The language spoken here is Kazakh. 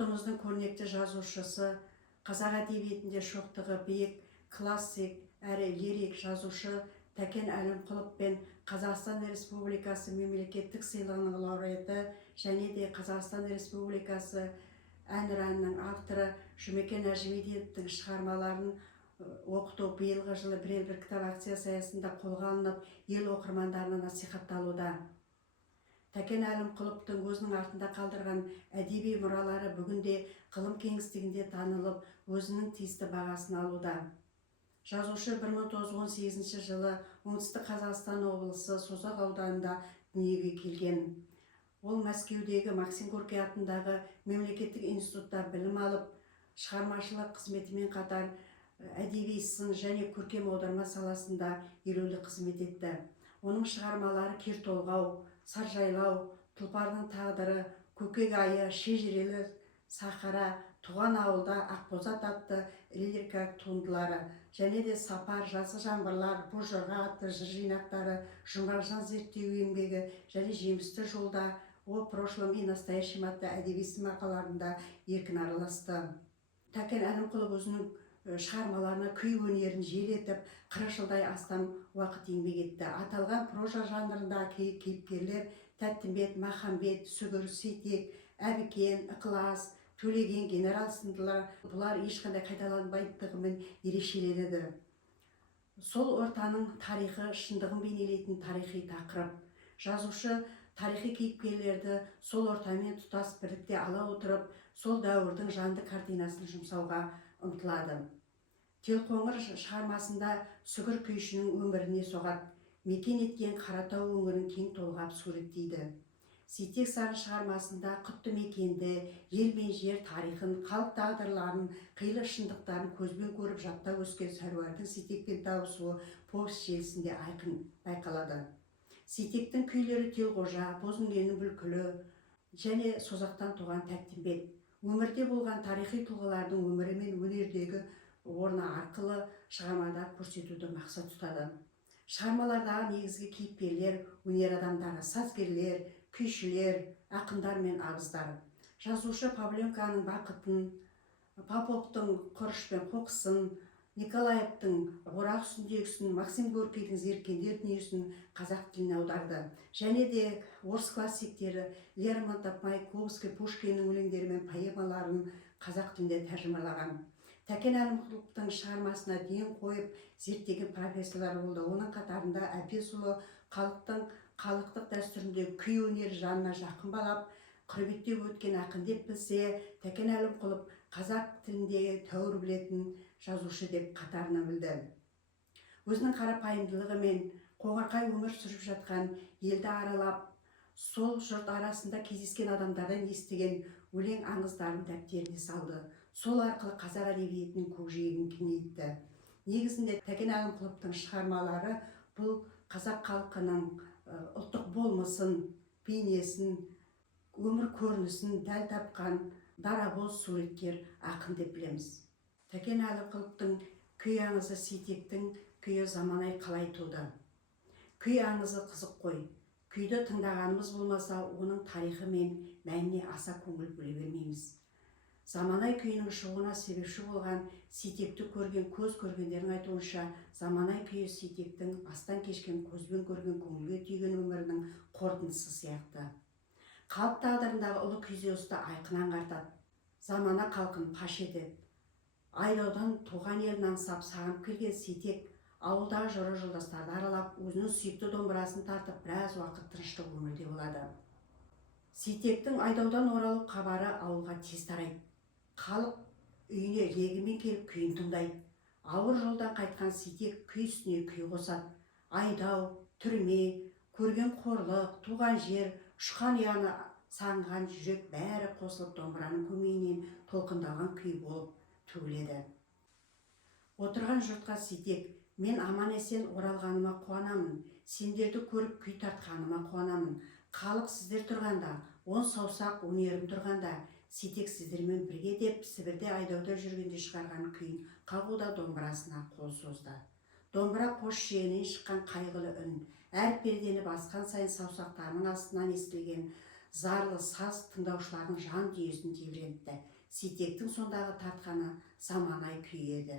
Ұлтымыздың көрнекті жазушысы, қазақ әдебиетінде шоқтығы биік, классик әрі лирик жазушы Тәкен Әлімқұлов пен Қазақстан Республикасы мемлекеттік сыйлығының лауреаты және де Қазақстан Республикасы әнұранының авторы Жұмекен Нәжімеденовтің шығармаларын оқыту биылғы жылы бір кітап акциясы аясында қолға алынып, ел оқырмандарына насихатталуда. Тәкен Әлімқұловтың өзінің артында қалдырған әдеби мұралары бүгінде ғылым кеңістігінде танылып, өзінің тиісті бағасын алуда. Жазушы 1918 жылы оңтүстік Қазақстан облысы Созақ ауданында дүниеге келген. Ол Мәскеудегі Максим Горький атындағы мемлекеттік институтта білім алып, шығармашылық қызметімен қатар әдеби сын және көркем аударма саласында елеулі қызмет етті. Оның шығармалары Кертолғау, Саржайлау, Тұлпардың тағдыры, Көкек айы, Шежірелі Сахара, Туған ауылда Ақбозат атты лирика туындылары және де Сапар, Жасы жаңбырлар, Бозжорға атты жыр жинақтары, Жұмбақжан зерттеу еңбегі және Жемісті жолда, О прошлом и настоящем атты әдеби мақалаларында еркін араласты. Тәкен Әлімқұлов өзінің шығармаларына күй өнерін желетіп, 40 жылдай астам уақыт еңбек етті. Аталған проза жанрындағы кейіпкерлер Тәттімбет, Махамбет, Сүгір, Сейтек, Әбікен, Ықылас, Төлеген, генерал сындылар, бұлар ешқандай қайталанбайтындығымен ерекшеленеді. Сол ортаның тарихы, шындығын бейнелейтін тарихи тақырып. Жазушы тарихи кейіпкерлерді сол ортамен тұтас бірлікте ала отырып, сол дәуірдің жанды картинасын жұмсауға ұмтылады. Телқоңыр шығармасында сүгір күйшінің өміріне соғады, мекен еткен Қаратау өңірін кең толғап суреттейді. Сейтек Сары шығармасында құтты мекенді, ел мен жер тарихын, халық тағдырларын, қилы шындықтарын көзбен көріп жаттап өскен Сәруәрдің Сейтекпен табысуы повесть желісінде айқын байқалады. Сейтектің күйлері Телғожа, Бозінгеннің бүлкілі және Созақтан туған Тәттімбет. Өмірде болған тарихи тұлғалардың өмірі мен өнердегі орны арқылы шығармада көрсетуді мақсат тұтады. Шығармалардағы негізгі кейіпкерлер өнер адамдары, сазгерлер, күйшілер, ақындар мен абыздар. Жазушы Павленканың бақытын, Поповтың құрыш пен қоқысын, Николаевтың орақ үстіндегісін, Максим Горькийдің зеркендер дүниесін қазақ тіліне аударды. Және де орыс классиктері Лермонтов, Маяковский, Пушкиннің өлеңдері мен поэмаларын қазақ тілінде тәржімалаған. Тәкен Әлімқұловтың шығармасына ден қойып зерттеген профессорлар болды. Оның қатарында Әбесұлы халықтық дәстүрінде күй өнері жанына жақын балап, құрметтеп өткен ақын деп білсе, Тәкен Әлімқұлов қазақ тілінде тәуір білетін жазушы деп қатарына білді. Өзінің қарапайымдылығы мен қоңырқай өмір сүріп жатқан елді аралап, сол жұрт арасында кездескен адамдардан естіген өлең аңыздарын дәптеріне салды. Сол арқылы қазақ әдебиетінің көкжиегін кеңейтті. Негізінде Тәкен Әлімқұловтың шығармалары бұл қазақ халқының ұлттық болмысын, бейнесін, өмір көрінісін дәл тапқан дарабоз суреткер ақын деп білеміз. Тәкен Әлімқұловтың күй аңызы Сейтектің күйі заманай қалай туды. Күй аңызы қызық қой. Күйді тыңдағанымыз болмаса, оның тарихы мен мәніне аса көңіл бөле бермейміз. Заманай күйінің шығуына себепші болған Сейтекті көрген көз көргендердің айтуынша, заманай күйі Сейтектің бастан кешкен көзбен көрген көңілге түйген өмірінің қорытындысы сияқты. Халық тағдырындағы ұлы күйзелісті айқын аңғартады. Замана халқын паш етеді. Айдаудан туған елін аңсап сағынып келген Сейтек ауылдағы жора жолдастарды аралап, өзінің сүйікті домбырасын тартып, біраз уақыт тыныштық өмірде болады. Сейтектің айдаудан оралу хабары ауылға тез тарайды. Халық үйіне легімен келіп күйін тыңдайды. Ауыр жолдан қайтқан Сейтек күй үстіне күй қосады. Айдау, түрме, көрген қорлық, туған жер, ұшқан ұяны сағынған жүрек бәрі қосылып домбыраның көмейінен толқындалған күй болып төгіледі. Отырған жұртқа Сейтек: мен аман есен оралғаныма қуанамын, сендерді көріп күй тартқаныма қуанамын. Халық сіздер тұрғанда, 10 саусақ өнерім тұрғанда, Сейтек сіздермен бірге деп Сібірде айдауда жүргенде шығарған күйін қағуда домбырасына қол созды. Домбыра қос жиенінен шыққан қайғылы үн, әр пердені басқан сайын саусақтарының астынан естілген зарлы саз тыңдаушылардың жан дүниесін тебірентті. Сейтектің сондағы тартқаны заманай күй еді.